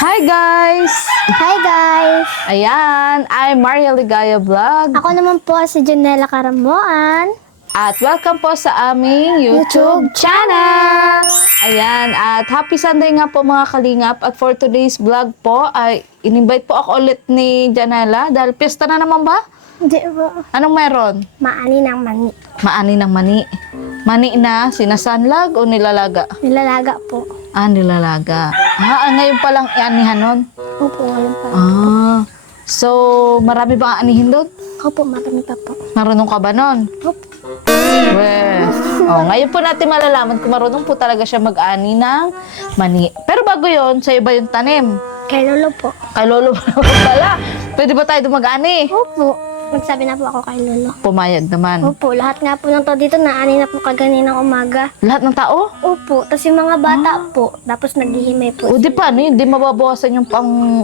Hi guys! Hi guys! Ayan, I'm Maria Ligaya Vlog. Ako naman po si Janela Caramoan. At welcome po sa aming YouTube channel! Ayan, at happy Sunday nga po mga kalingap. At for today's vlog po, ay in-invite po ako ulit ni Janela. Dahil piyesta na naman ba? Hindi po. Anong meron? Maani ng mani. Maani ng mani. Mani na sinasanlag o nilalaga? Nilalaga po. Ah, nilalaga. Ngayon pa lang ianihan nun? Opo, ngayon pa. So marami ba ang anihin doon? Opo, marami pa po. Marunong ka ba nun? Opo. Well, ngayon po natin malalaman kung marunong po talaga siya mag-ani ng mani. Pero bago yon, sa iba yung tanim. Kay Lolo po. Kay Lolo pa pala. Pwede ba tayo mag-ani? Opo. Magsabi na po ako kay Lolo. Pumayag naman. Opo, lahat nga po ng tao dito naani na po kaganinang umaga. Lahat ng tao? Opo, tapos yung mga bata po, tapos naghihimay po. O di paano yun? Di mababawasan yung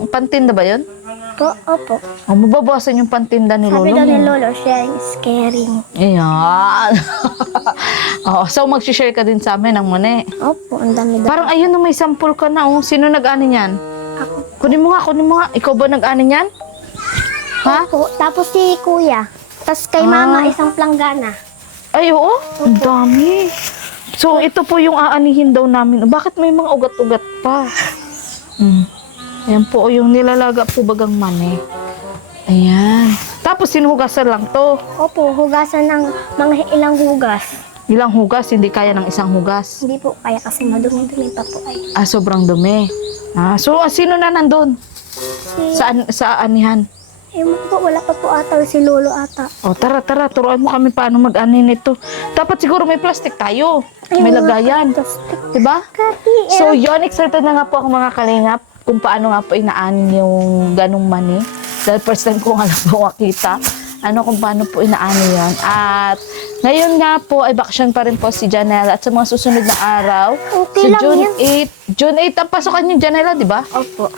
pantinda ba yun? Po, opo. O mababawasan yung pantinda ni Lolo Sabi daw ni mo. Lolo, sharing is caring. Ayan. So mag-share ka din sa amin ng mani. Opo, ang dami daw. Parang ayun na may sample ka na. Sino nag-ani niyan? Ako. Kunin mo nga, kunin mo nga. Ikaw ba nag-ani niyan? Ha? Opo, tapos si Kuya. Tapos kay Mama, isang planggana. Ay, oo. Ang dami. So, ito po yung aanihin daw namin. Bakit may mga ugat-ugat pa? Ayan po, yung nilalaga po bagang mani. Ayan. Tapos, sinuhugasan lang to. Opo, hugasan ng mga ilang hugas. Ilang hugas, hindi kaya ng isang hugas. Hindi po kaya kasi madumi-dumi pa po ay. Sobrang dumi. So, sino na nandun? Sa anihan? Po, wala pa po ata si Lolo ata. Tara, turuan mo kami paano mag-ani nito. Dapat siguro may plastic tayo. May lagayan. Diba? So, yun, excited na nga po ako mga kalingap kung paano nga po inaanin yung ganong mani. Dahil first time ko nga lang po makita kung paano po inaani yan. At ngayon nga po ay bakasyon pa rin po si Janela at sa mga susunod na araw. Okay lang June yan. 8. June 8 ang pasokan yung Janela, di ba? Opo.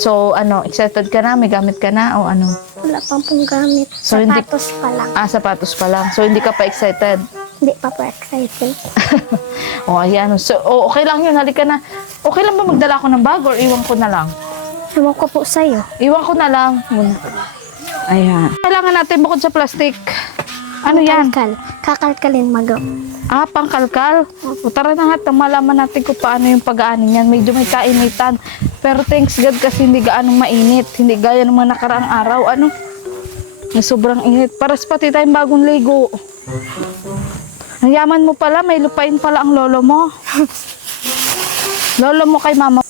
So excited ka na? May gamit ka na o ano? Wala pang pong gamit. So, hindi- Sapatos pa lang. Sapatos pa lang. So hindi ka pa excited? Hindi pa po excited. Ayan. So, okay lang yun. Halika na. Okay lang ba magdala ko ng bag or iwan ko na lang? Ewan ko po sa'yo. Iwan ko na lang muna. Ayan. Kailangan natin bukod sa plastic. Ano yan? Kakalkalin magaw. Pangkalkal. Tara na nga, malaman natin kung paano yung pag-aani niyan. Medyo may kainitan. Pero thanks God kasi hindi gaanong mainit. Hindi gaya ng mga nakaraang araw. Na sobrang init. Paras pati tayong bagong ligo. Ang yaman mo pala, may lupain pala ang lolo mo. Lolo mo kay mama.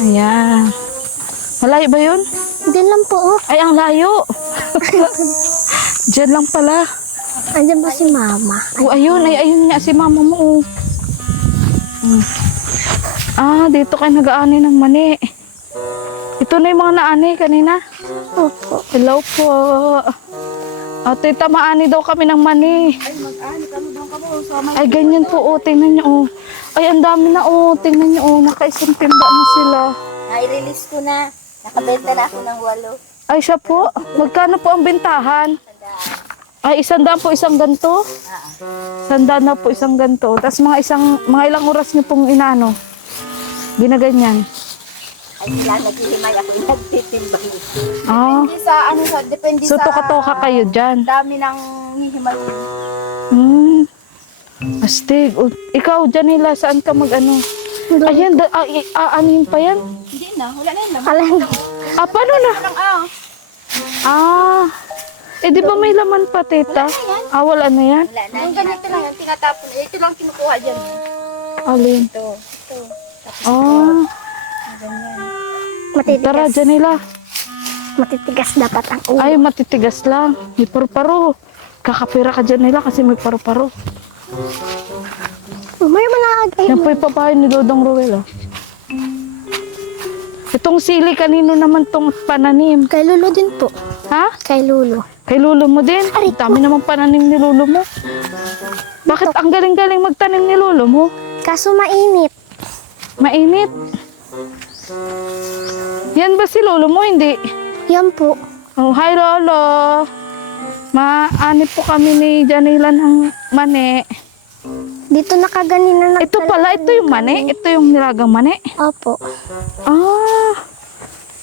Ayan. Malayo ba yun? Diyan lang po oh. Ay, ang layo. Diyan lang pala. Andyan ba si Mama? Ayun nga si mama mo. Dito kayo nag-aani ng mani. Ito na yung mga naani kanina. Opo. Hello po. Tita, maani daw kami ng mani. Ay, mag-ani kami doon kamo. Sama. Ay, ganyan po. Tingnan nyo. Ay, ang dami na. Tingnan nyo. Naka-isang timba na sila. Na-release ko na. Nakabenta na ako ng 8. Ay, siya po. Magkano po ang bentahan? Ay, 100 po isang ganto. 100 na po isang ganto. Tapos mga ilang oras niyo pong inaano. Ginaganyan. Ay, sila naghihimay ako. Nagtitimbang. Ah. Depende So, sa toka-toka kayo dyan. dami ng hihimay. Astig. Ikaw, Janela, saan ka mag-ano? Ayan, aanin pa yan? Hindi na. Wala na yun lang. Alam mo. Paano na? Di ba may laman pa, tita? Wala na yan? Wala na. Yung ganito lang yan. Tinatapon. Ito lang kinukuha dyan. Alin? Ito. Tapos Matitigas. Tara, Janela. Matitigas dapat ang ulo. Ay, matitigas lang. May paru-paro. Kakapira ka, Janela, kasi may paru-paro. May malagay. Yan po yung papahay ni Dodong Ruel. Itong sili, kanino naman tong pananim? Kay Lolo din po. Ha? Kay Lolo. Kay lulo mo din? Ang dami naman pananim ni lulo mo. Bakit ang galing-galing magtanim ni lulo mo? Kaso mainit. Mainit. Yan ba si lolo mo? Hindi. Yan po. Hi lolo. Maani po kami ni Janela ng mani. Dito nakaganina na. Ito pala, ito yung mani. Ito yung nilagang mani. Opo. Ah,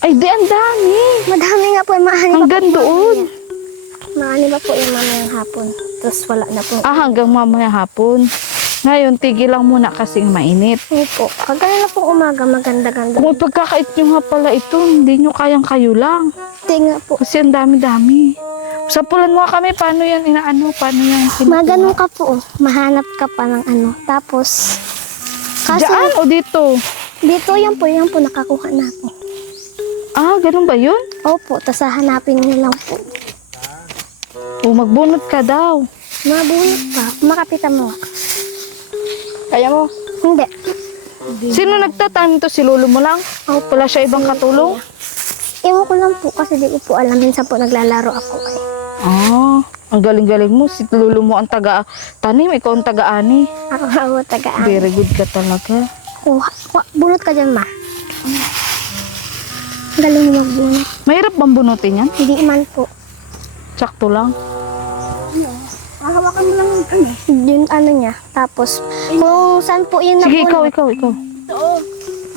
Ay, di, ang dami. Madami nga po. Maani pa Hanggang po. doon. Maani pa po yung mamayang hapon. Tapos wala na po. Hanggang mamaya hapon. Ngayon, tigil lang muna kasi mainit. Opo. Kagaya na po umaga, maganda-ganda. Kung pagkakait nyo nga pala ito, hindi nyo kayang kayo lang. Hindi nga po. Kasi ang dami-dami. Sapulan mo kami, paano yan inaano, paano yan Maganon ka po. Mahanap ka pa ng ano. Tapos, kasi Diyan o dito? dito yan po nakakuha na po. Ah, ganun ba yun? Opo, tapos hahanapin niyo lang po. O, magbunot ka daw. Mabunot pa. Makapitan mo. Kaya mo? Hindi. Sino nagtatanim to? Si lolo mo lang? O, wala siya ibang katulong? Ewan ko lang po kasi di ko po alam. Minsan po naglalaro ako. Ah, ang galing-galing mo. Si lolo mo ang taga-tanim, ikaw ang taga-ani. Ako tagaan. Very good ka talaga. Bunot ka dyan, ma. Galing mo magbunot. Mahirap bang bunutin yan? Hindi man po. Sakto lang. Hawakan mo lang yung ano. Yun ano niya. Tapos, kung saan po yun Sige, nabunot. ikaw. Ito oh.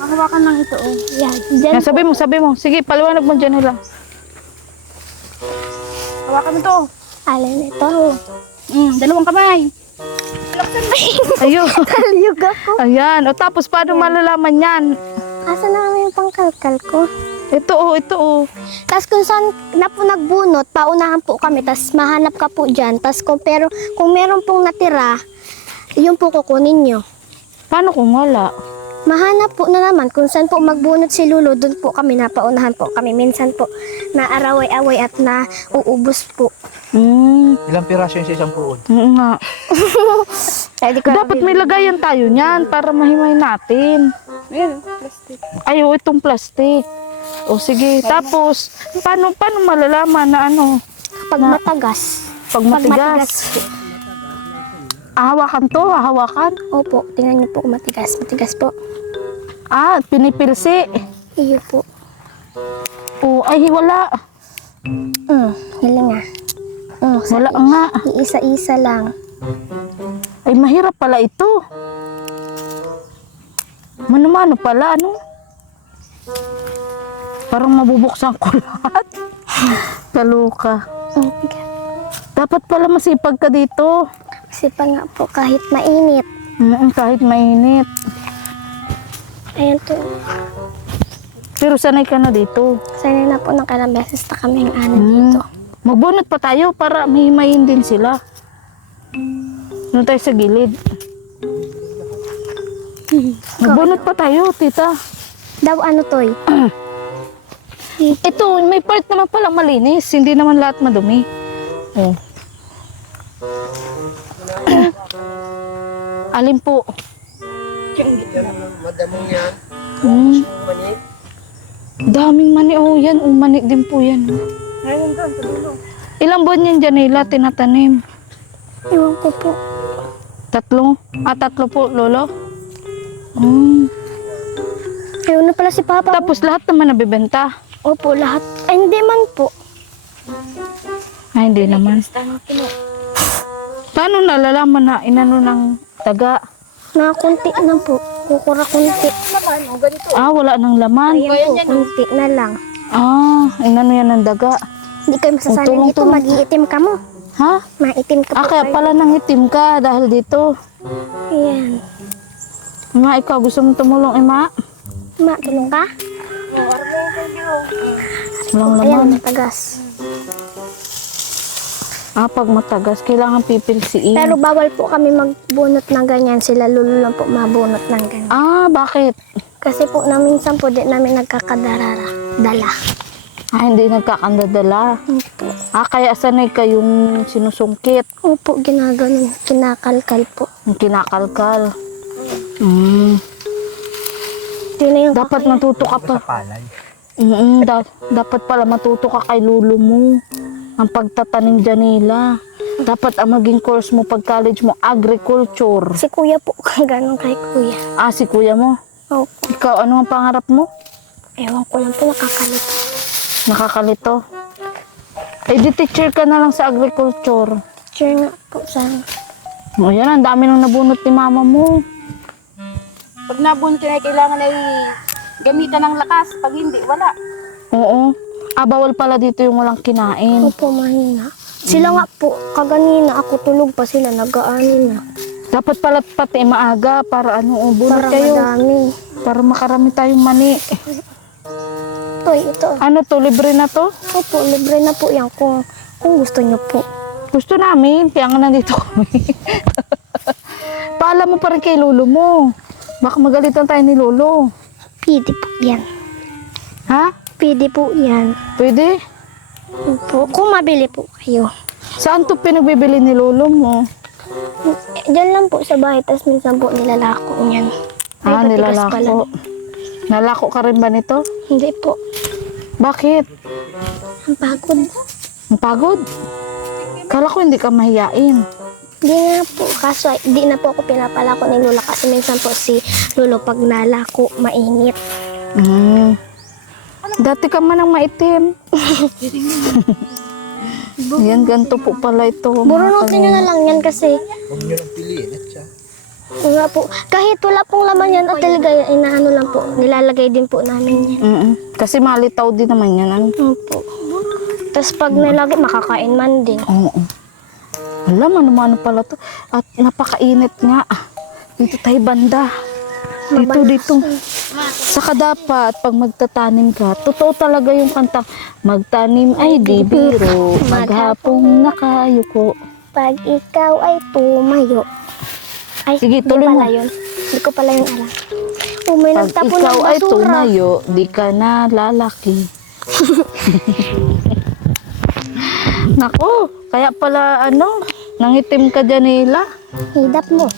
Hawakan lang ito oh. Yan. Dyan Yan, sabi mo. Sige, paliwanag mo dyan nila. Hawakan mo to. Alin ito. Dalawang kamay. Ayun. Kaliyog ako. Ayan. O tapos, paano malalaman yan? Asa na kami yung pangkalkal ko? Ito oh. Tapos kung saan na po nagbunot, paunahan po kami. Tapos mahanap ka po dyan. Tapos kung meron pong natira, yun po kukunin nyo. Paano kung wala? Mahanap po na naman kung saan po magbunot si Lolo, doon po kami, napaunahan po kami. Minsan po naaraway-away at nauubos po. Ilang piraso yung sa isang puon? Oo nga. Ay, di ko Dapat may lagayan tayo niyan para mahimay natin. Ayan, plastic. Ay, itong plastic. O sige, tapos, paano malalaman na ano? pag matagas. Pag matigas. Hawakan to, hawakan. Opo, tingnan niyo po kung matigas. Matigas po. Ah, pinipilsi. Iyo po. O, ay, wala. Hiling nga. Wala nga. Iisa-isa lang. Ay, mahirap pala ito. Mano-mano pala, ano? Parang mabubuksan ko lahat. Kaluka. Dapat pala masipag ka dito. Kasi pa nga po kahit mainit. Kahit mainit. Ayan po. Pero sanay ka na dito. Sanay na po ng kailang beses na kami ang ano dito. Magbunot pa tayo para mahimayin din sila. Doon tayo sa gilid. Magbunot pa tayo, tita. Daw ano toy? Ito, may part naman pala malinis. Hindi naman lahat madumi. Oh. Alin po? Madamong yan. Mani. Daming mani. Oh, yan. Mani din po yan. Ayun doon, sa dulo. Ilang buwan yan dyan nila tinatanim? Iwan ko po. Tatlo? Tatlo po, lolo? Ayun na pala si Papa. Tapos lahat naman nabibenta? Opo, lahat. Ay, hindi man po. Ay, hindi naman. Paano nalalaman na inano ng daga? Nakakunti na po. Kukura kunti. Wala nang laman. Ayan po, kunti na lang. Inano yan ng daga. Hindi kayo masasanay Tulong, dito. tulong. Mag-iitim ka mo. Ha? Maitim ka po. Kaya pala nang itim ka dahil dito. Ayan. Ma, ikaw gusto mong tumulong, Ma? Ma, tulong ka? Walang Ayan, laman. matagas. Pag matagas, kailangan pipilsiin. Pero bawal po kami magbunot ng ganyan. Sila Lolo lang po mabunot ng ganyan. Bakit? Kasi po na minsan po di namin nagkakadarara. Hindi nagkakandadala. Opo. Kaya sanay kayong sinusungkit. Opo, ginaganon. Kinakalkal po. Yung kinakalkal. Di na yung Dapat matuto ka pa. Sa palay. Dapat pala matuto ka kay lulo mo. Ang pagtatanim dyan nila. Dapat ang maging course mo pag college mo, agriculture. si kuya po, ganon kay kuya. Si kuya mo. Opo. Ikaw, ano ang pangarap mo? Ewan ko lang po, nakakalito. Nakakalito. Di teacher ka na lang sa agriculture. Sure nga po, sana. Yan, ang dami nang nabunot ni mama mo. Pag nabunot na kailangan ay gamitan ng lakas. Pag hindi, wala. Oo. Bawal pala dito yung walang kinain. Opo, mahina. Sila nga po, kaganina ako tulog pa sila, nag-aani na. Dapat pala pati maaga para bunot Para kayo. madami. Para makarami tayong mani. Ito. Ano to, libre na to? Opo, libre na po yan kung gusto nyo po. Gusto namin, kaya nga nandito kami. Paalam mo pa rin kay lolo mo. Baka magalitan tayo ni lolo. Pwede po yan. Ha? Pwede po yan. Pwede? Opo, kung mabili po kayo. Saan to pinagbibili ni lolo mo? Diyan lang po sa bahay, tapos minsan po nilalako niyan. Ay, matigas pala. Nilalako. Nalako ka rin ba nito? Hindi po. Bakit? Ang pagod. Ang pagod? Kala ko hindi ka mahiyain. Hindi nga po. Kaso hindi na po ako pinapalako ni Lola kasi minsan po si Lolo pag nalako, mainit. Dati ka man ang maitim. Yan, ganito po pala ito. Burunutin nyo na lang yan kasi Huwag nyo lang piliin at siya. nga po, kahit wala pong laman yan at talaga inaano lang po, nilalagay din po namin yan. Kasi malitaw din naman yan. Ano? Opo. Tapos pag nilagay, makakain man din. Oo. Alam, ano pala to. At napakainit nga. Dito tayo banda. Dito. Saka dapat, pag magtatanim ka, totoo talaga yung kantang, magtanim ay di biro, maghapong nakayuko. Pag ikaw ay tumayo. Ay, Sige, di tuloy mo. pala yun. Hindi ko pala yun alam. May Pag nagtapon ikaw ng ay basura. tumayo, di ka na lalaki. Nako, kaya pala nangitim ka dyan nila. Hidap mo.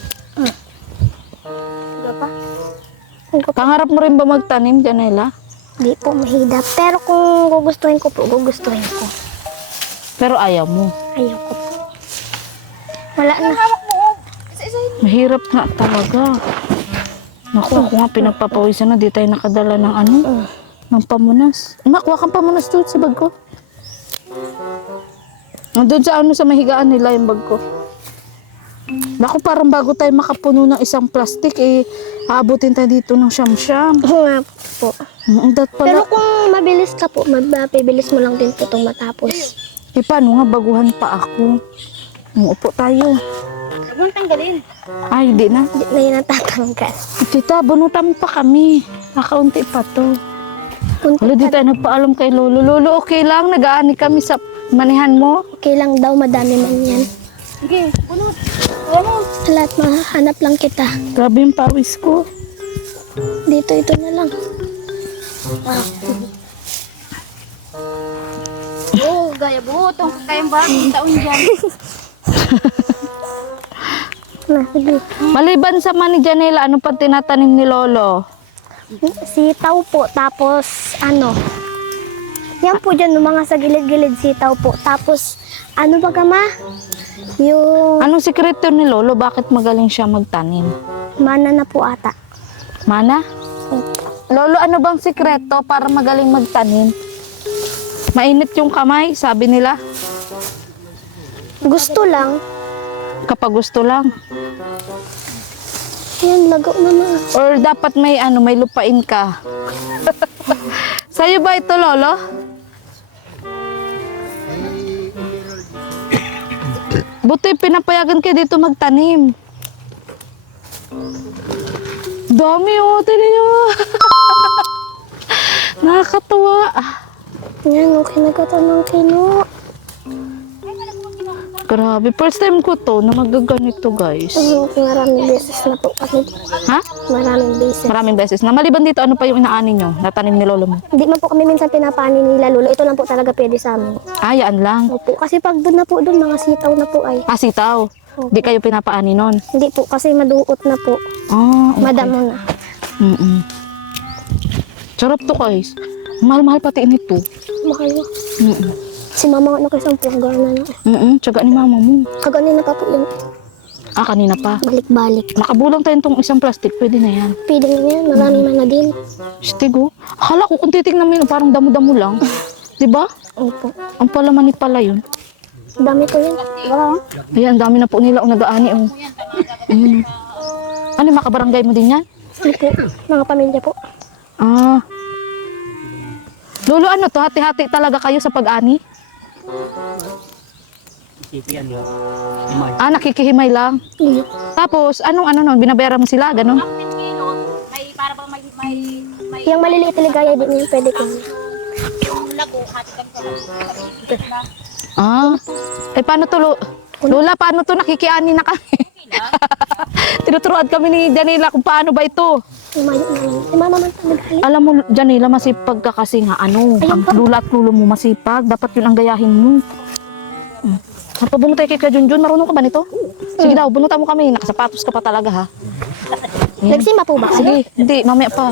Pangarap mo rin ba magtanim dyan nila? Di po mahidap. Pero kung gugustuhin ko po, gugustuhin ko. Pero ayaw mo. Ayaw ko po. Wala na. Mahirap nga talaga. Naku, ako nga pinagpapawisan na, di tayo nakadala ng ng pamunas. Kuha kang pamunas doon sa bag ko. Doon sa mahigaan nila yung bag ko. Naku, parang bago tayo makapuno ng isang plastic, aabutin tayo dito ng siyam-siyam. Oo nga po. Pala. Pero kung mabilis ka po, mabibilis mo lang din po itong matapos. Paano nga, baguhan pa ako. Upo tayo. Huwag mong tanggalin. Ay, hindi na. Hindi na yun natatanggal. Tita, bunutan mo pa kami. Nakaunti pa to. Wala, di tayo nagpaalam kay Lolo. Lolo, okay lang? Nag-aani kami sa manihan mo? Okay lang daw, madami man yan. Sige, bunot. Bunot. Lahat mahanap lang kita. Grabe yung pawis ko. Dito, ito na lang. Oo, gaya buot. Ang kayang bagong taon dyan. Sige. Maliban sa mani Janela, ano pa tinatanim ni Lolo? Sitaw po, tapos yan po dyan, yung mga sa gilid-gilid sitaw po. Tapos, ba ma? Yung Anong sikreto ni Lolo? Bakit magaling siya magtanim? mana na po ata. Mana? Lolo, ano bang sikreto para magaling magtanim? Mainit yung kamay, sabi nila. Gusto lang. Kapag gusto lang. Yan, lagaw naman. Or dapat may may lupain ka. Sa'yo ba ito, Lolo? Buti pinapayagan kayo dito magtanim. Dami tinan niyo. Nakakatuwa. Yan, okay na ka ng kino. Grabe, first time ko to na magaganito, guys. Maraming beses na po kami. Ha? Maraming beses. Maraming beses. Na maliban dito, ano pa yung inaani nyo? Natanim ni Lolo mo? Hindi man po kami minsan pinapanin nila lolo. Ito lang po talaga pwede sa amin. Yan lang. Opo, kasi pag doon na po doon, mga sitaw na po ay. Sitaw. Di kayo pinapaani nun? Hindi po, kasi maduot na po. Okay. Madamo na. Sarap to, guys. Mahal-mahal pati inito. Mahal na. Si mama nga nakisang po, gana na. Tsaga ni mama mo. Kaganina pa po yun. Kanina pa. Balik-balik. Nakabulang tayo itong isang plastic. Pwede na yan. Pwede na yan, marami man na din. Stigo. Akala ko kung titignan mo yun, parang damo-damo lang. Diba? Opo. Ang palaman ni pala yun. Dami po yun. Ayan, dami na po nila nag-aani. Ano, makabarangay mo din yan? Opo, mga pamilya po. Lolo, ano to? Hati-hati talaga kayo sa pag-ani? Ipian yun. Imay. Ah, nakikihimay lang. Iyo. Tapos, anong ano nun? Binabayaran mo sila, ganun? May para bang may Yung maliliit na ligaya din yung pwede ko. lago at na. Ah. Eh, paano to, Lola, paano to? Nakikiani na kami. Tinuturuan kami ni Janila kung paano ba ito. Yung mama man talaga. Alam mo, Janila, masipag ka kasi nga, ano, Ayun ang pa. lula at lulo mo masipag. Dapat yun ang gayahin mo. Napabunot tayo kay Junjun. Marunong ka ba nito? Sige daw, bunutan mo kami. Nakasapatos ka pa talaga, ha? Yan. Nagsimba po ba? Sige, hindi, mamaya pa.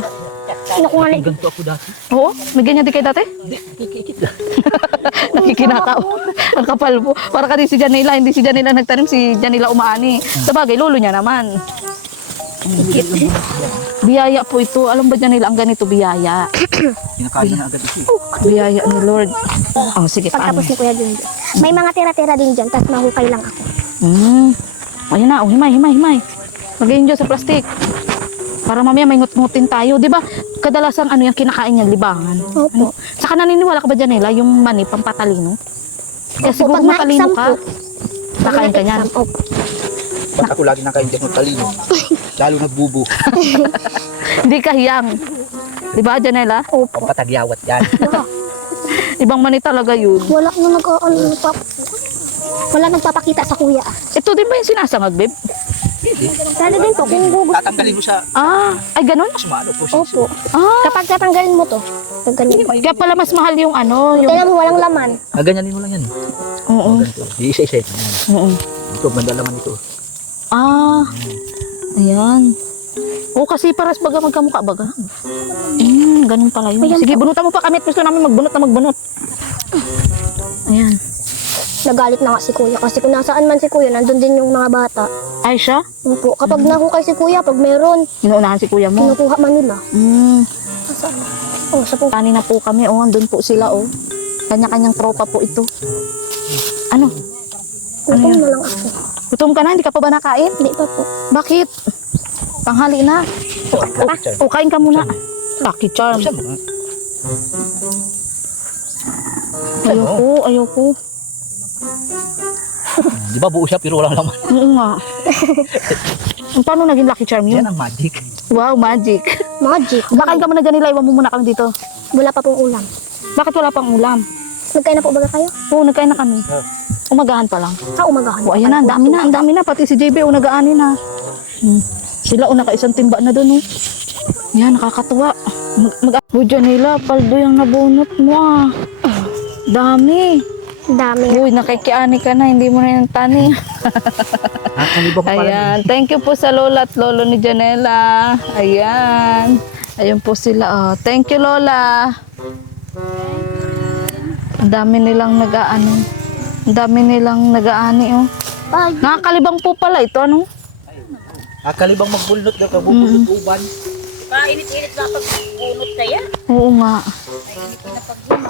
Kinukuha na. Ganito ako dati. Oo, may ganyan din kayo dati? Hindi, kikikit lang. Nakikinakaw. Ang kapal po. Para ka din si Janila. Hindi si Janila nagtanim, si Janila umaani. Sa bagay, lolo niya naman. Biyaya po ito. Alam ba Janila, ang ganito biyaya? Kinakain na agad ito. Biyaya ni Lord. Oh, sige, paano? Pagtapos ni Kuya Junjun. May mga tira-tira din dyan, tapos mahukay lang ako. Ayun na, oh, himay. Lagayin dyan sa plastic. Para mamaya may ngut-ngutin tayo. Di ba, kadalasan ano yung kinakain niyan, libangan. Opo. Saka naniniwala ka ba Janila, yung mani, pampatalino? Kaya Opo, siguro pag matalino ka. na-exam Nakain ka niyan. Opo. Ba't ako lagi nakain dyan ng talino? Lalo nagbubo. Hindi ka hiyang. Di ba, Janela? Pampatagyawat yan. Ibang mani talaga yun. Wala na wala nagpapakita sa kuya. Ito din ba yung sinasangag, babe? Sana din po, kung gugusto. Tatanggalin mo sa Ah, ay ganun? sumano po. Opo. Ah, Kapag tatanggalin mo to, ganyan. kaya pala mas mahal yung ano, yung... Tingnan mo, walang laman. Ganyanin mo lang yan. Oo. Ganito. Isa-isa. Oo. Ito, banda laman ito. Ah, ayan. Oo, kasi paras baga magkamukha baga. Ganun pala yun. Ayan Sige, po. bunutan mo pa kami at gusto namin magbunot. Ayan. Nagalit na nga si kuya. Kasi kung nasaan man si kuya, nandun din yung mga bata. Ay siya? Opo. Kapag nahukay si kuya, pag meron, Inuunahan si kuya mo. kinukuha man nila. Nasaan? Oh, sa pong Kanina po kami, andun po sila, Kanya-kanyang tropa po ito. Ano? gutom na lang ako. Gutom ka na? Hindi ka pa ba nakain? Hindi pa po. Bakit? Tanghali na. O, kain ka muna. Lucky charm. Ayoko. Di ba buo siya pero walang laman? Oo nga. Paano naging lucky charm yun? Yan ang magic. Wow, magic. Magic. Bakain ka muna dyan nila, iwan mo muna kami dito. Wala pa pong ulam. Bakit wala pang ulam? Nagkain na po ba kayo? Oo, nagkain na kami. Umagahan pa lang. Umagahan. O, ayan na, ang dami na. Pati si JB, nagaanin na. Sila, naka-isang timba na doon, Yan, nakakatuwa. Budya nila, paldo yung nabunot mo, Dami. Dami. Uy, nakikiani ka na, hindi mo na yung tani. Kalibang pala. Ayan, thank you po sa lola at lolo ni Janela. Ayan. Ayun po sila, Thank you, Lola. Ang dami nilang nag-aani. Ang dami nilang nag-aani, Ay, Nakakalibang po pala ito, ano? Kalibang magbulot daw ka, bubulot uban. Painit-init na pag bunot kaya. Oo nga.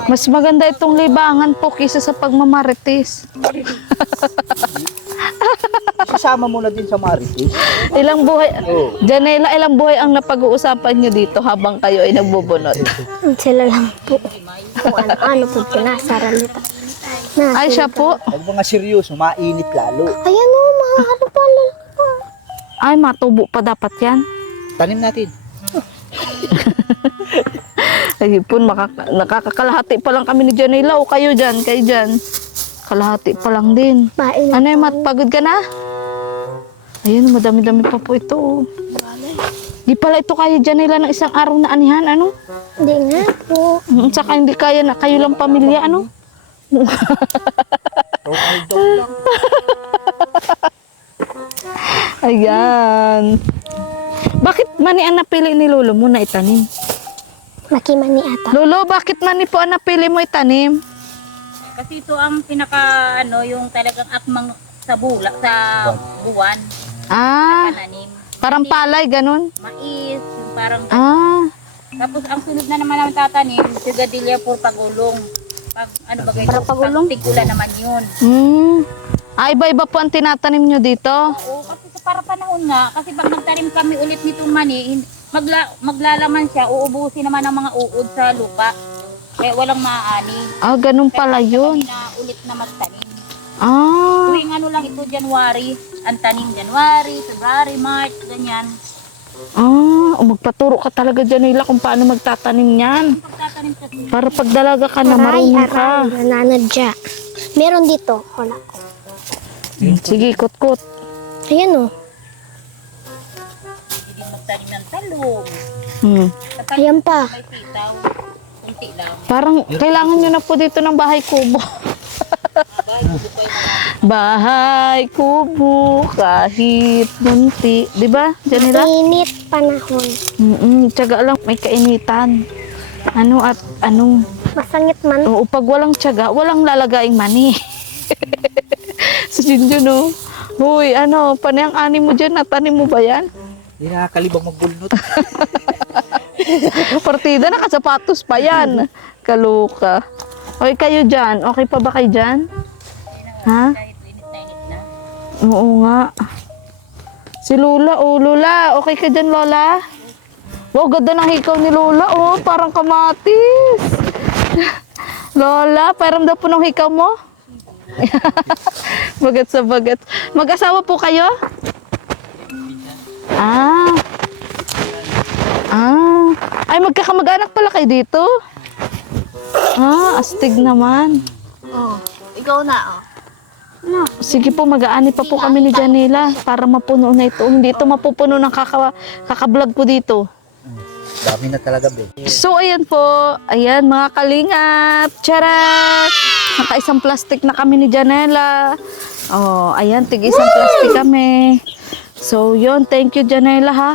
Mas maganda itong libangan po kaysa sa pagmamarites. Sasama mo na din sa marites. Ilang buhay, Oo. Janela, ilang buhay ang napag-uusapan nyo dito habang kayo ay nagbubunot? sila lang po. Kung ano po pinasaralita. Ay, siya po. Pag mga seryoso, mainit lalo. Ayan o, mga ano pala. Ay, matubo pa dapat yan. Tanim natin. Ayun po, nakakakalahati pa lang kami ni Janela o kayo dyan, Kalahati pa lang din. Pain. Ano yung pagod ka na? Ayun, madami-dami pa po ito. Di pala ito kaya Janela ng isang araw na anihan, ano? Hindi nga po. Saka hindi kaya na kayo lang pamilya, ano? Ayan. Bakit mani ang napili ni Lolo mo na itanim? Makimani ata. Lolo, bakit mani po ang napili mo itanim? Kasi ito ang yung talagang akmang sa sa buwan. Pananim. Parang palay, ganun? Mais, yung parang Ah, tapos ang sunod na naman namin tatanim, sigadilya for pagulong. Pag ba kayo? Para pagulong? Tigula naman yun. Iba-iba po ang tinatanim nyo dito? Oo, kasi sa para panahon nga, kasi pag nagtanim kami ulit nitong mani, maglalaman siya, uubusin naman ng mga uod sa lupa. Kaya walang maaani. Ah, ganun pala yun. Kami na ulit na magtanim. Ah, Tuwing ano lang ito, January. Ang tanim January, February, March, ganyan. Magpaturo ka talaga Janela kung paano magtatanim niyan. Pagtatanim kasi. Para pagdalaga ka na marunong ka. Nananadya. Meron dito. Wala ko. Sige, kot-kot. Ayan o. Hindi din magtanim ng talong. Sa talong Ayan pa. may sitaw. Kunti lang. Parang kailangan nyo na po dito ng bahay kubo. Bahay kubo kahit munti. Diba, Janela? Init panahon. Tiyaga lang, may kainitan. Ano at ano. Masangit man. Oo, pag walang tiyaga, walang lalagaing mani. Sa Jinjo, no? Hoy, ano, panayang ani mo dyan, natanim mo ba yan? Hindi nakakalibang magbulnot. Partida, nakasapatos pa yan. Kaluka. Hoy, kayo dyan, okay pa ba kayo dyan? Ha? Kahit init na init na. Oo nga. Si Lola, Lola, okay ka dyan, Lola? Wow, ganda ng hikaw ni Lola, parang kamatis. Lola, parang daw po ng hikaw mo? Bagat sa bagat. Mag-asawa po kayo? Ay, magkakamag-anak pala kayo dito? Astig naman. Ikaw na Sige po, mag-aani pa po kami ni Janela para mapuno na ito. Hindi ito mapupuno ng kakablog ko dito. Dami na talaga, be. So, ayan po. Ayan, mga kalingap. Charat! Naka-isang plastic na kami ni Janela. Ayan, tig-isang plastic kami. So, yun. Thank you, Janela, ha.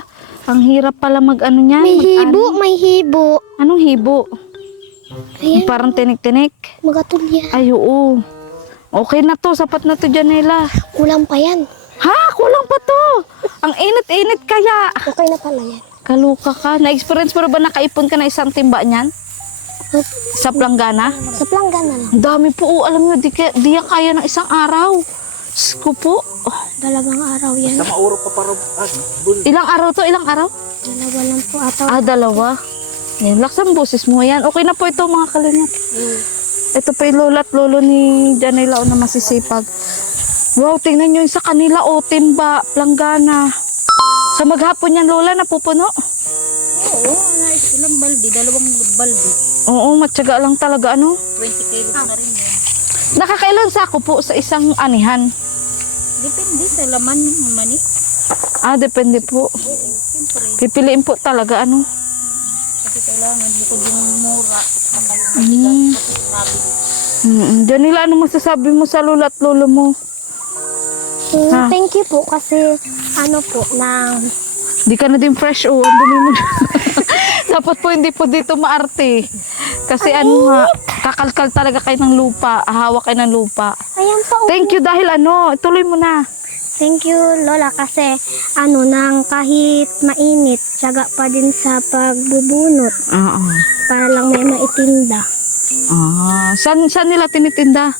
Ang hirap pala mag-ano niyan. May hibo, may hibo. Anong hibo? Ayan, Parang tinik-tinik. magatulya. Ay, oo. Okay na to. Sapat na to, Janela. Kulang pa yan. Ha? Kulang pa to. Ang init-init kaya. Okay na pala yan. Kaluka ka. Na-experience mo na ba nakaipon ka na isang timba niyan? Sa planggana? Sa planggana lang. Ang dami po. Alam nyo, di yan kaya ng isang araw. Diyos ko po. Dalawang araw yan. Sa mauro pa parang, Ilang araw to? Ilang araw? Dalawa lang po ata. Dalawa. Yan, laksang boses mo yan. Okay na po ito mga kalingap. Ito pa yung lola at lolo ni Janela na masisipag. Wow, tingnan nyo yung sa kanila. Timba, planggana. Sa maghapon yan, Lola, napupuno. Oo, ilang balde, dalawang balde. Oo, matyaga lang talaga, 20 kilos na rin yan. Nakakailan sako po sa isang anihan? Depende sa laman ng mani. Depende po. Siyempre, Pipiliin po talaga, ano? kasi kailangan bukod yung mura. Janela, ano masasabi mo sa lola at lolo mo? Ha? Thank you po kasi ano po na Di ka na din fresh, ang dumi mo na. Dapat po hindi po dito maarte. Kasi ano nga, kakalkal talaga kayo ng lupa. Ahawak kayo ng lupa. ayan pa. Thank you dahil ituloy mo na. Thank you Lola kasi nang kahit mainit, tiyaga pa din sa pagbubunot Oo. para lang may maitinda. Saan nila tinitinda?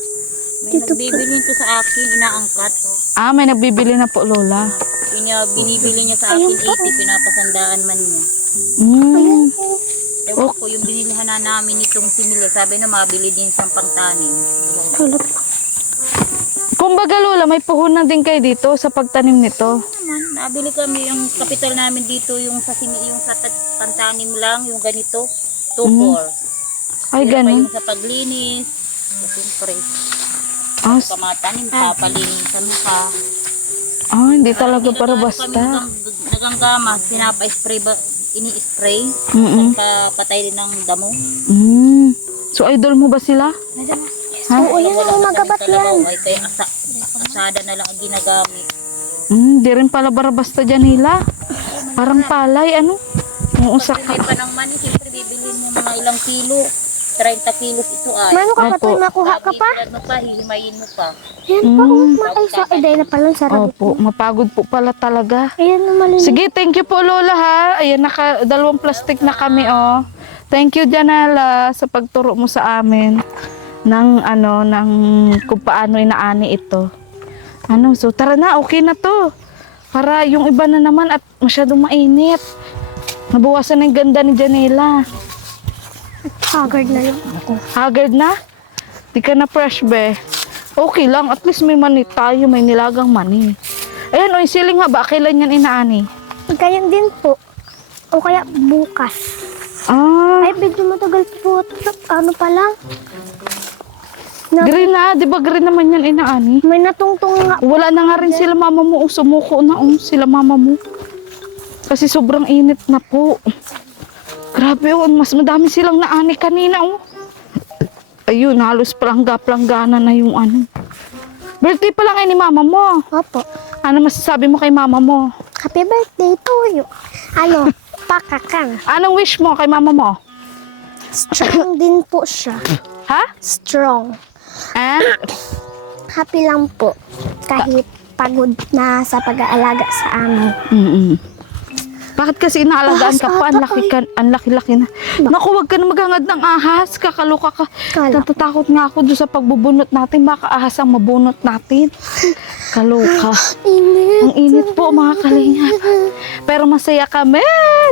May nagbibili nito sa akin, inaangkat. May nagbibili na po, Lola. Binibili niya sa akin 80, pinapasandaan man niya. Ewan ko, yung binilihan na namin itong simila, sabi na mabili din siyang pangtanim. Kumbaga, Lola, may puhunan din kayo dito sa pagtanim nito. Naman, nabili kami yung kapital namin dito, yung sa pantanim lang, yung ganito, 2-4. Ay, ganun. Yung sa paglinis, siyempre, Ah, kamatanim, papalinisan mo pa. hindi talaga para Kami basta. naganggamas, pinapa-spray ba, ini-spray, patay din ng damo. So, idol mo ba sila? Oo, yan ang magabat yan. Ay, kaya asada na lang ang ginagamit. Di rin pala bara basta Janela. Parang palay, ano? Yung Pag usak. may pa ng mani, siyempre bibilin mo mga ilang kilo. 30 kilos ito ay. Mano ka pa Opo. makuha ka pa? Bibilad mo pa, hihimayin mo pa. Yan pa makaisa. Day na pala sarap. Opo, mapagod po pala talaga. Ayan na malinis. Sige, thank you po Lola ha. Ayan, dalawang plastic na kami Thank you Janela sa pagturo mo sa amin ng kung paano inaani ito. So tara na, okay na to. Para yung iba na naman at masyadong mainit. Nabawasan ng ganda ni Janela. Haggard na lang ako. Haggard na? Di ka na fresh, be. Okay lang, at least may mani tayo, may nilagang mani. Ayan, o, yung siling haba, kailan yan inaani? Ganyan din po. O kaya bukas. Ah, Ay, medyo matagal po. Ano pa lang? green na, di ba green naman yan inaani? May natungtong nga. Wala na nga rin sila mama mo, sumuko na sila mama mo. Kasi sobrang init na po. Grabe mas madami silang naani kanina Ayun, halos planggana na yung ano. Birthday pa lang ni mama mo. Opo. Ano masasabi mo kay mama mo? Happy birthday to you. Ano? Pakakang. Anong wish mo kay mama mo? Strong din po siya. Ha? Strong. Eh? Happy lang po. Kahit pagod na sa pag-aalaga sa amin. Mm-mm. Bakit kasi inaalagaan ka pa? Ahas Ang laki-laki na. Naku, wag ka na maghangad ng ahas. Kakaloka ka. Kala. Natatakot nga ako doon sa pagbubunot natin. Baka ahas ang mabunot natin. Kaloka. Init. Ang init po, mga kalingap. Pero masaya kami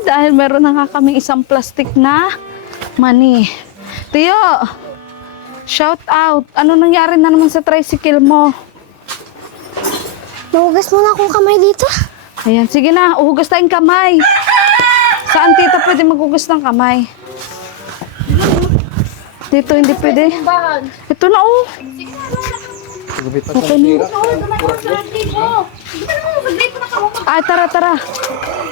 dahil meron na nga kaming isang plastic na mani. Tiyo, shout out. Ano nangyari na naman sa tricycle mo? Mahugas muna akong kamay dito. Ayan, sige na, uhugas tayong kamay. Saan tita pwede maghugas ng kamay? Dito hindi pwede. Ito na Okay na. Ah, tara.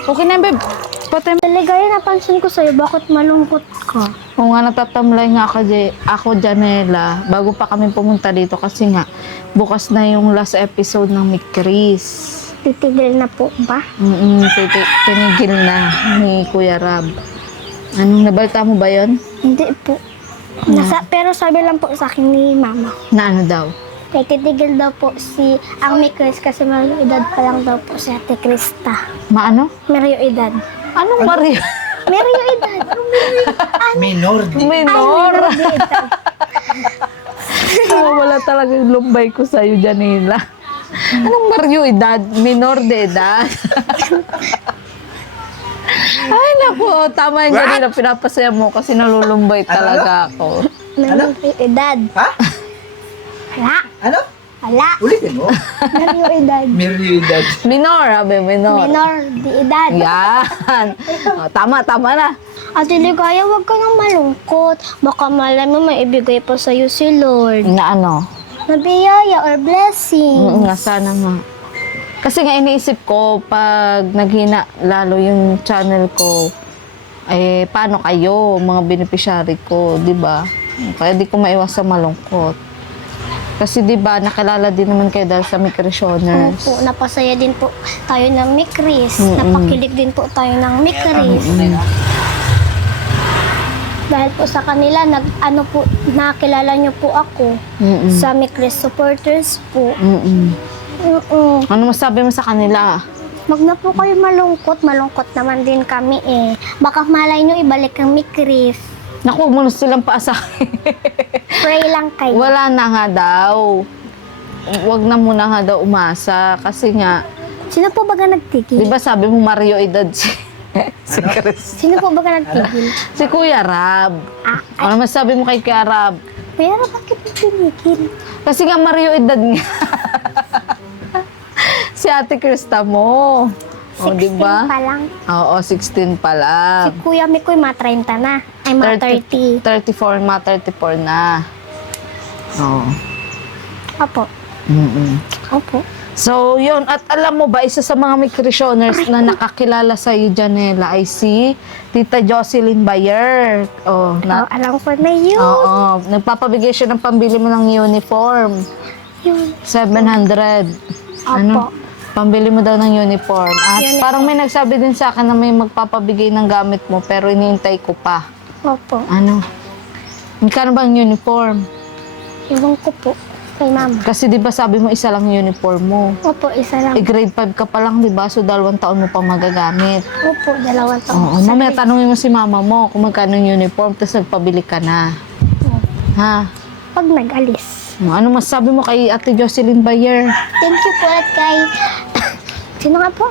Okay na, babe. Patay. Taligaya, napansin ko sa'yo, bakit malungkot ka? Kung nga natatamlay nga ako, Janela, bago pa kami pumunta dito kasi nga, bukas na yung last episode ng Mick Chris. Titigil na po ba? Tinigil na ni Kuya Rab. Anong nabalta mo ba yon? Hindi po. Pero sabi lang po sa akin ni Mama. Na ano daw? Kaya titigil daw po si ang Mikris kasi may edad pa lang daw po si Ate Krista. Maano? Meryo edad. Anong Maria? Meryo edad. Minor. Minor. Meryo edad. Wala talaga yung lumbay ko sa'yo, Janela. Anong Mario edad? Minor de edad. Ay, naku. Tama yung Janela. Pinapasaya mo kasi nalulumbay talaga ako. Meryo edad. Ha? Wala. Ano? Wala. Ulitin mo. Meryo edad. Meridad. Minor, abe, minor. Minor di edad. Yan. O, tama na. Ate Ligaya, huwag ka nang malungkot. Baka malay mo may ibigay pa sa'yo si Lord. Na ano? Na biyaya or blessing. Nga, sana nga. Kasi nga iniisip ko, pag naghina lalo yung channel ko, eh, paano kayo, mga beneficiary ko, di ba? Kaya di ko maiwas sa malungkot. Kasi di ba nakilala din naman kayo dahil sa Mikrisioners. Opo, napasaya din po tayo ng Mikris. Napakilig din po tayo ng Mikris. Dahil po sa kanila, nakilala niyo po ako sa Mikris supporters po. Ano masabi mo sa kanila? Wag na po kayo malungkot. Malungkot naman din kami eh. Baka malay niyo ibalik ang Mikris. Naku, huwag mo na silang paasahin. Pray lang kayo. Wala na nga daw. Huwag na muna nga daw umasa. Kasi nga, Sino po ba di nagtigil? ba sabi mo Mario edad si Chris? Sino po ba nagtigil? Si Kuya Rab. Ano masabi mo kay Kuya Rab? Pero bakit nagtigil? Kasi nga Mario edad nga. Si Ate Krista mo. O, 16 di ba? pa lang. Oo, 16 pa Si lang. Kuya Mikoy, 30 na. Ay, 30. 34 na. Oo. Opo. Opo. So, yun. At alam mo ba, isa sa mga Mikrisioners na nakakilala sa iyo, Janela, ay si Tita Jocelyn Bayer. Oh, Alam ko na yun. Oo. Nagpapabigay siya ng pambili mo ng uniform. Yun. 700. Opo. Pambili mo daw ng uniform. At Uniform. parang may nagsabi din sa akin na may magpapabigay ng gamit mo pero iniintay ko pa. Opo. Ano? Magkano ba ang uniform? Iwan ko po kay Mama. Kasi di ba sabi mo isa lang yung uniform mo. Opo, isa lang. Grade 5 ka pa lang, di ba? So 2 taon mo pa magagamit. Opo, 2 taon. Oo, mamaya tanungin mo si mama mo kung magkano yung uniform tapos nagpabili ka na. Ha? Pag nag-alis. Ano masabi mo kay Ate Jocelyn Bayer? Thank you po at kay... Sino nga po?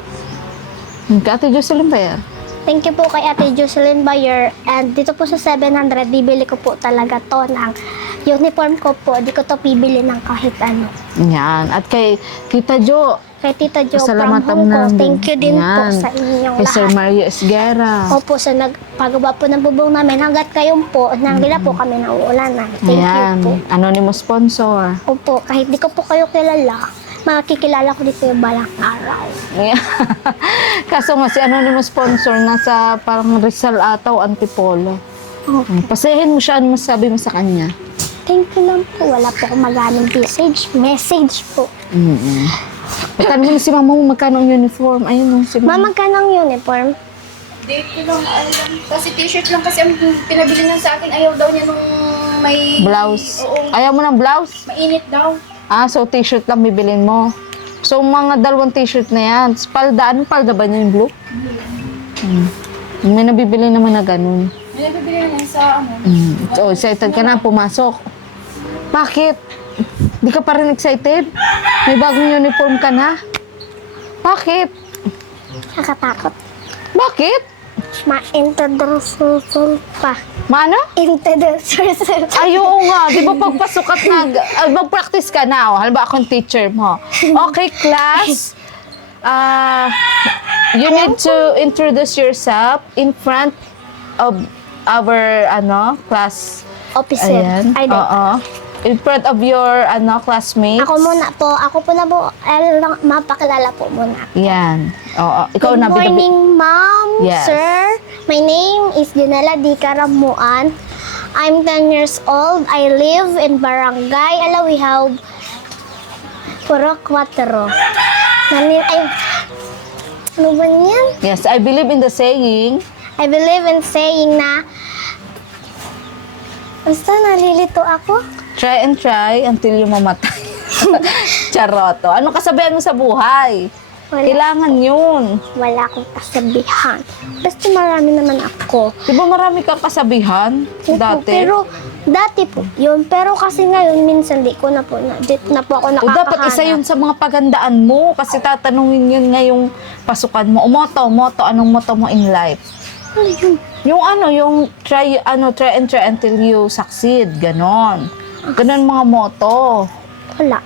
Kay Ate Jocelyn Bayer? Thank you po kay Ate Jocelyn Bayer. And dito po sa 700, bibili ko po talaga to ng uniform ko po. Di ko to bibili ng kahit ano. Yan. At kay Tita Jo, Kay Tita Jo from pasalamatan Hong Kong, namin. thank you din po Yan. sa inyong Kay Sir lahat. Mario Esguera. Opo, sa nagpagawa po ng bubong namin. Hanggat kayong po, nang dila po kami ng uulanan. Thank Yan. you po. Anonymous sponsor. Opo, kahit di ko po kayo kilala, makikilala ko dito yung balang araw. Yeah. Kaso nga si anonymous sponsor nasa parang Rizal Ataw, Antipolo. Pasahin mo siya, ano masabi mo sa kanya? Thank you lang po. Wala po akong maganong message po. Magkano mo si mama mo, magkano ang uniform? Ayun si mama. Mama, magkano ang uniform? Date ko lang alam. Kasi t-shirt lang kasi ang pinabili niya sa akin. Ayaw daw niya nung may... Blouse. Oo, Ayaw mo ng blouse? mainit daw. So t-shirt lang bibilin mo. So mga dalawang t-shirt na yan. Palda, anong palda ba niya yung blue? May nabibili naman na ganun. May nabibili na niya sa ano. So excited ka na, pumasok. Bakit? Di ka pa rin excited? May bagong uniform ka na? Bakit? Nakakatakot. Bakit? Ma-introduce pa. Maano? Introduce Ay, oo nga. Di ba pagpasok at mag-practice ka na? Halimbawa akong teacher mo. Okay, class. You need to introduce yourself in front of our class. Officer. Ayan. Ay, di. Oo. In front of your classmates. Ako muna po. Ako po na po. Mapakilala po muna. Yan. Oo. Ikaw Good na. morning, ma'am, Yes. sir. My name is Janela D. Karamuan. I'm 10 years old. I live in Barangay Alawihab, Puro 4. Ano ba yan? Yes, I believe in the saying. I believe in saying na basta nalilito ako. Try and try until you mamatay. Charoto. Anong kasabihan mo sa buhay? Wala. Kailangan yun. Wala akong kasabihan. Basta marami naman ako. Di ba marami kang kasabihan Opo, dati? Pero dati po yun. Pero kasi ngayon minsan di ko na po di na po ako O nakakahanap. dapat isa yun sa mga pagandaan mo kasi tatanungin yun ngayong pasukan mo. O motto, anong motto mo in life? Ano yun? Yung try and try until you succeed. Ganon. Ganon mga motto. Wala.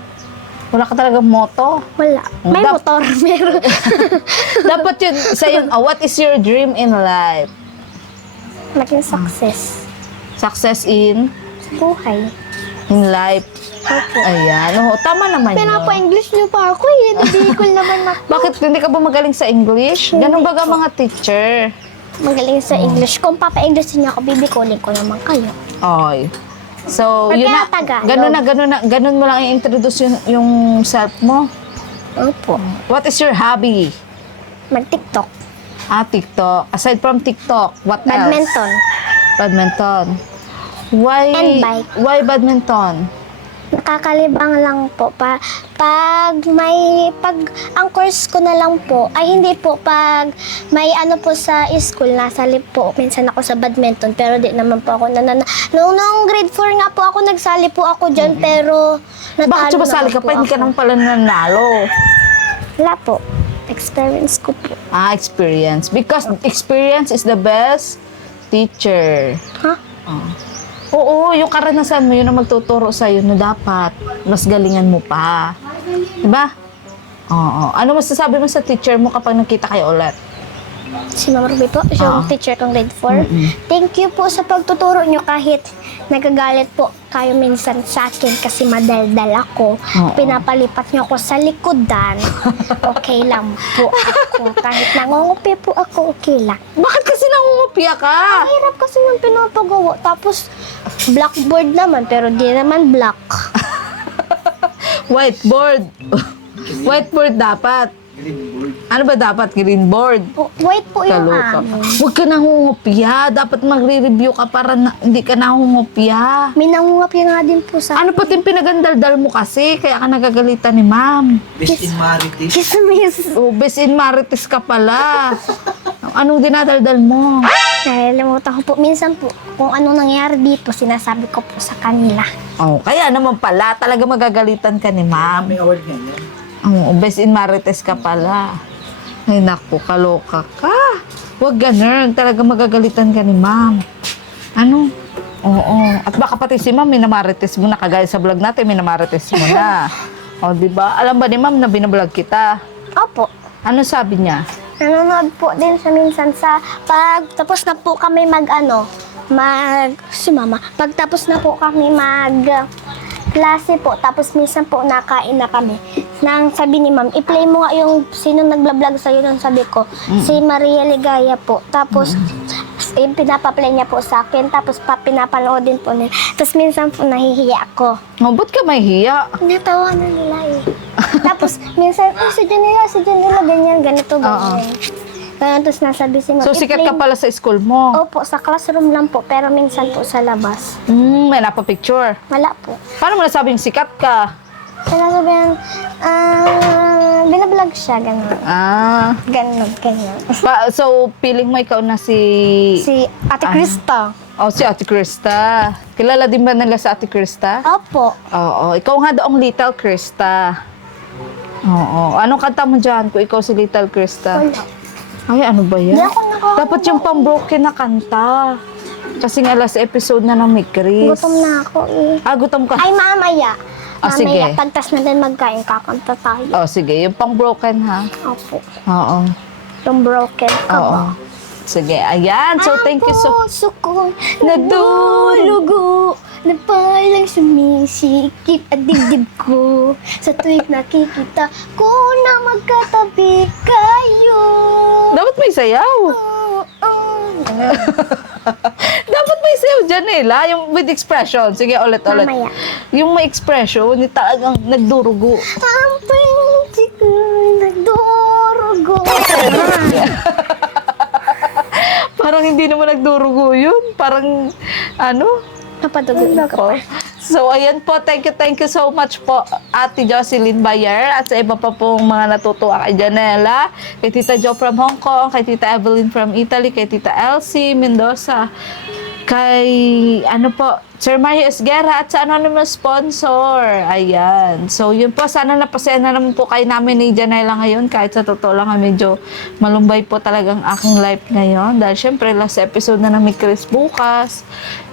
Wala ka talaga motto. Wala. May motor. Meron. Dapat yun sa yun, what is your dream in life? Maging success. Success in Buhay. life. Opo. Ayan. Oo, tama naman yun. Pinapa-English niyo pa ako eh. Nabihikol naman ako. Bakit hindi ka ba magaling sa English? Ganun baga mga teacher. Magaling sa English. Kung papa-English niyo ako, bibikulin ko naman kayo. Oy. So, Pagka yun na. Tagalog. Ganun mo lang i-introduce yung self mo. Opo. What is your hobby? Mag-TikTok. TikTok. Aside from TikTok, what else? Badminton. Badminton. Why? And bike. Why badminton? Nakakalibang lang po. Pag ang course ko na lang po, ay hindi po, pag may ano po sa school, nasa lip po, minsan ako sa badminton, pero di naman po ako Noong grade 4 nga po ako, nagsali po ako dyan, pero natalo Bakit sumasali naman ka po pa? Hindi ka ako. naman pala nanalo. Wala po. Experience ko po. Experience. Because experience is the best teacher. Ha? Oo, yung karanasan mo, yun ang magtuturo sa'yo na dapat mas galingan mo pa. Diba? Oo. Ano masasabi mo sa teacher mo kapag nakita kayo ulit? Si Ma'am Ruby po, yung teacher kong grade 4. Thank you po sa pagtuturo nyo kahit nagagalit po kayo minsan sa akin kasi madaldal ako. Pinapalipat nyo ako sa likodan. Okay lang po ako. Kahit nangungupi po ako, okay lang. Bakit kasi nangungupya ka? Ang hirap kasi ng pinapagawa. Tapos, blackboard naman, pero di naman black. Whiteboard. Whiteboard dapat. Ano ba dapat? Green board. White po yung Kaloka. amin. Huwag ka nangungupya. Dapat magre-review ka para hindi ka nangungupya. May nangungapya nga din po sa Ano pati pinagandaldal mo kasi? Kaya ka nagagalitan ni ma'am. Best in Marites. Kismis. Oh, best in Marites ka pala. Anong dinadaldal mo? Nalilimutan ko po. Minsan po, kung anong nangyari dito, sinasabi ko po sa kanila. Oh, kaya naman pala, talaga magagalitan ka ni ma'am. May award nga yan. Oh, best in Marites ka pala. Ay naku, kaloka ka. Huwag ganun. Talaga magagalitan ka ni ma'am. Ano? Oo. At baka pati si ma'am, minamarites mo na. Kagaya sa vlog natin, minamarites mo na. O, diba? Alam ba ni ma'am na binablog kita? Opo. Ano sabi niya? Nanonood po din siya minsan sa pag tapos na po kami si mama. Pag tapos na po kami klase po, tapos minsan po nakain na kami. Nang sabi ni ma'am, i-play mo nga yung sino nagbablog sa'yo nung sabi ko. Si Maria Ligaya po. Tapos, pinapaplay niya po sa akin. Tapos, pinapanood din po nila. Tapos, minsan po nahihiya ako. Oh, ba't ka mahihiya? Natawa na nila eh. Tapos, minsan, si Janela, ganyan, ganito, ganyan. Kaya tapos nasabi si ma'am, So, sikat i-play ka pala sa school mo? Opo, sa classroom lang po, pero minsan po sa labas. May napapicture. Wala po. Paano mo nasabing sikat ka? Sinasabihan, binablog siya, gano'n. Ganyan. So, feeling mo ikaw na si... Si Ate Krista. Oh, si Ate Krista. Kilala din ba nila sa Ate Krista? Opo. Oo. Ikaw nga daong Little Krista. Oo. Anong kanta mo dyan kung ikaw si Little Krista? Wala. Ay, ano ba yan? Hindi ako nakakanta. Dapat yung pang-broken na kanta. Kasi nga last episode na ng Mick Chris. Gutom na ako eh. Gutom ka? Ay, mamaya. Sige. Pagtas na din magkain, kakanta tayo. Oh, sige. Yung pang-broken, ha? Opo. Oo. Yung broken ka Oo. ba? Sige. Ayan. So, thank you so... Ang puso ko nadulugo na parang sumisikip at dibdib ko sa tuwing nakikita ko na magkatabi kayo. Dapat may sayaw. Dapat may sayaw dyan, Nela. Yung with expression. Sige, ulit. Mamaya. Yung may expression, yung talagang nagdurugo. Ang puso ko nagdurugo. Parang hindi naman nagdurugo yun. Parang, ano? Napadugo Nako. So, ayan po. Thank you so much po, Ate Jocelyn Bayer, at sa iba pa pong mga natutuwa kay Janela, kay Tita Jo from Hong Kong, kay Tita Evelyn from Italy, kay Tita Elsie Mendoza, kay, Sir Mario Esguerra, at sa anonymous sponsor. Ayan. So, yun po. Sana napasaya na naman po kayo namin ni Janela ngayon. Kahit sa totoo lang, medyo malumbay po talagang aking life ngayon. Dahil syempre, last episode na namin Chris bukas.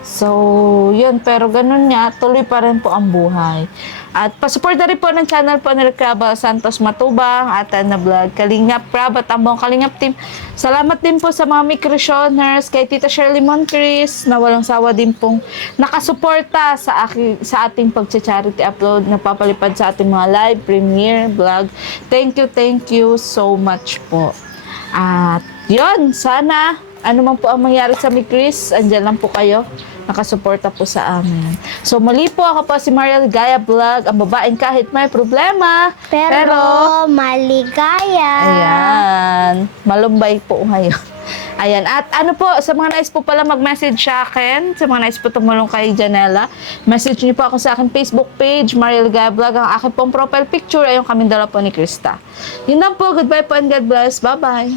So, yun. Pero ganun nga, tuloy pa rin po ang buhay. At pasupport na rin po ng channel po ni Crabal Santos Matubang at na vlog Kalingap Crab at ang buong Kalingap team. Salamat din po sa mga microshoners, kay Tita Shirley Moncris na walang sawa din pong nakasuporta sa ating pag-charity upload, nagpapalipad sa ating mga live, premiere, vlog. Thank you so much po. At yun, sana ano man po ang mangyari sa Chris, andyan lang po kayo, nakasuporta po sa amin. So muli po, ako po si Maria Ligaya Vlog, ang babaeng kahit may problema, Pero maligaya. ayan, malumbay po ngayon. Ayan, at ano po, sa mga nais po pala mag-message sa akin, sa mga nais po tumulong kay Janela, message niyo po ako sa akin Facebook page, Maria Ligaya Vlog. Ang akin pong profile picture ay yung kaming dalawa po ni Krista. Yun lang po, goodbye po and God bless. Bye-bye.